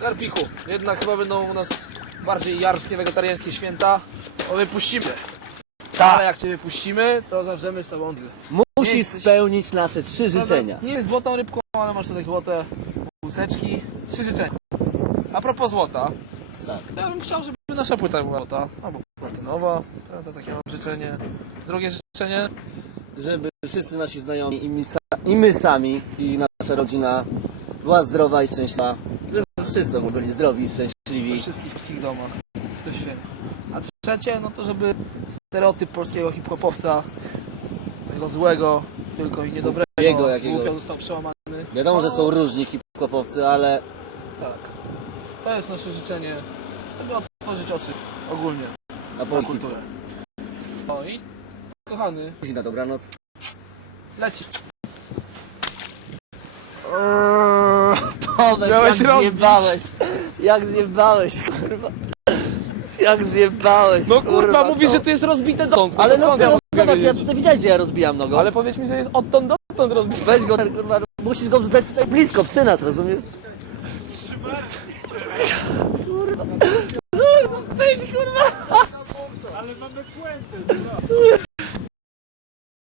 Karpiku, jednak chyba będą u nas bardziej jarskie, wegetariańskie święta. O, wypuścimy. Tak. Ale jak cię wypuścimy, to zawrzemy z tobą deal. Musisz jesteś- spełnić nasze trzy życzenia. Nie jest złotą rybką, ale masz tutaj złote łuseczki. Trzy życzenia. A propos złota, Tak. ja bym chciał, żeby nasza płyta była złota, albo platynowa. To, to takie mam życzenie. Drugie życzenie, Żeby wszyscy nasi znajomi i my, sa- i my sami i nasza rodzina była zdrowa i szczęśliwa. Wszyscy byli zdrowi i we szczęśliwi. wszystkich polskich domach w tym świecie. A trzecie, no to żeby stereotyp polskiego hip-hopowca, tego złego, tylko i niedobrego, Jego jakiego- głupio został przełamany. Wiadomo, że są różni hip-hopowcy, ale Tak. To jest nasze życzenie, żeby otworzyć oczy ogólnie na na kulturę. No i kochany, na dobranoc. leci. Tomek, Miałeś jak rozbić. zjebałeś. Jak zjebałeś, kurwa. Jak zjebałeś, No kurwa, kurwa, mówisz, to- że to jest rozbite dotąd. Ale no, skąd ja no mogę zobacz, ja wiedzieć? tutaj widziałeś, gdzie ja rozbijam nogą. Ale powiedz mi, że jest odtąd dotąd rozbite. Weź go, kurwa, musisz go wrzucać tutaj blisko, przy nas, rozumiesz? Kurwa. Kurwa, wejdź, kurwa. Ale mamy puentę.